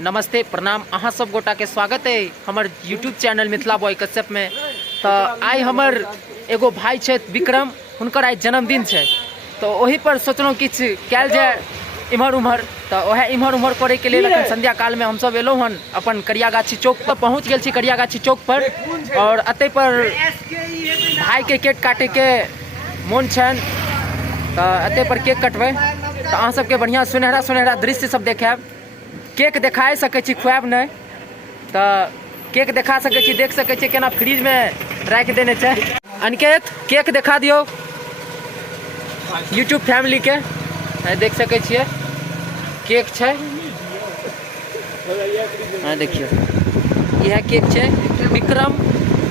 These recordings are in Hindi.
नमस्ते प्रणाम अहाँ सब गोटा के स्वागत है हमर YouTube channel Mithila boy Kashyap में। तो आई हमर एगो भाई छे विक्रम, हुनकर आई जन्मदिन छे, तो वही पर सोचलहुँ किछ कयल जाए इम्हर उम्हर। तो वह इम्हर उम्हर करे के लिए संध्या काल में हम सब एलहुँ हन अपन करियागाछी चौक पर पहुँच गेल छी करियागाछी चौक पर, और अतै पर भाई के केक काटे के मोन छन, तो अतै पर केक कटबै। तो अहाँ सबके बढ़िया सुनहरा सुनहरा दृश्य सब देखाब। केक देखा सकै छी, खुआब नहीं तो केक देखा सकै छी, देख सकै छी केना फ्रिज में राख देने छै। अनिकेत केक दिखा दियो यूट्यूब फैमिली के, देख सकै छियै केक छै। हाँ देखियो यह केक छै विक्रम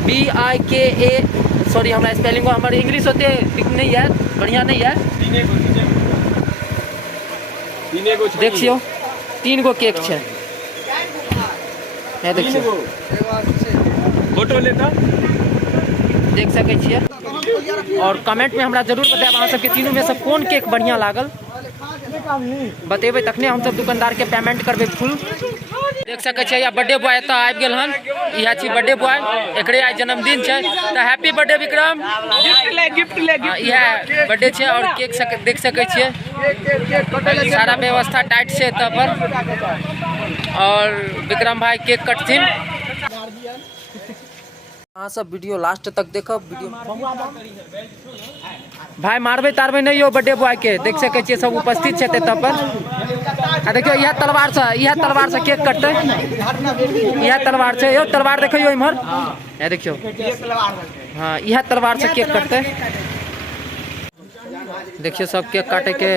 BIKA, सॉरी हमारा स्पेलिंग हमारे इंग्लिश होते नहीं है, बढ़िया नहीं है। देखियो 3 गो केक है, देखियो फोटो लेता देख सकै छियै। और कमेंट में हमरा जरूर बताएब अहाँ सबके तीनों में से कोन केक बढ़िया लागल, बतेबै तखने हम सब दुकानदार के पेमेंट करबै फुल। देख सकै छियै या बर्थडे बॉय एतऽ आबि गेल हन, इएह छी बर्थडे बॉय, एकरे आज जन्मदिन छै। तो हैप्पी बर्थडे विक्रम, गिफ्ट ले इएह बर्थडे छै। और केक देख सकै छियै सारा व्यवस्था टाइट छै एतऽ पर, और विक्रम भाई केक कटथिन। अहाँ सब वीडियो लास्ट तक देखब। वीडियो भाई मारबे तारबे नहीं हो बर्थडे बॉय के, देख सकै छियै सब उपस्थित छै एतऽ पर। आ देखियो यह तलवार से केक कटते, यह तलवार छै, यो तलवार देखियो इम्हर, ये देखियो हाँ यह तलवार से केक कटते। देखियो सब केक काटे के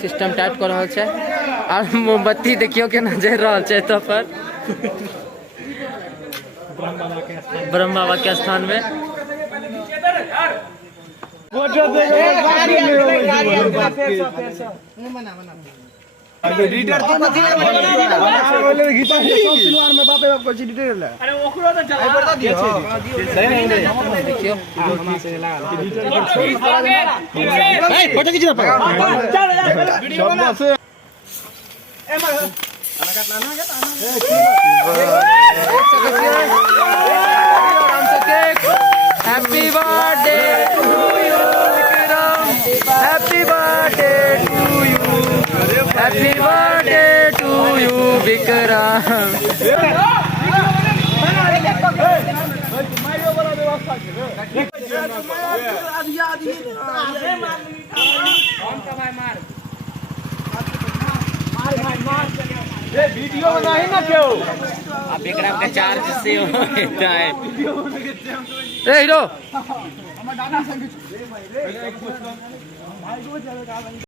सिस्टम टाइट कर रहल छै, और मोमबत्ती देखियो केना जल रहल छै एतऽ पर ब्रह्म बाबा के स्थान में। Happy birthday to you Vikram, happy birthday to you, happy birthday to you Vikram. Video नहीं ना क्यों अब विक्रम का चार्ज से होता है। ए हीरो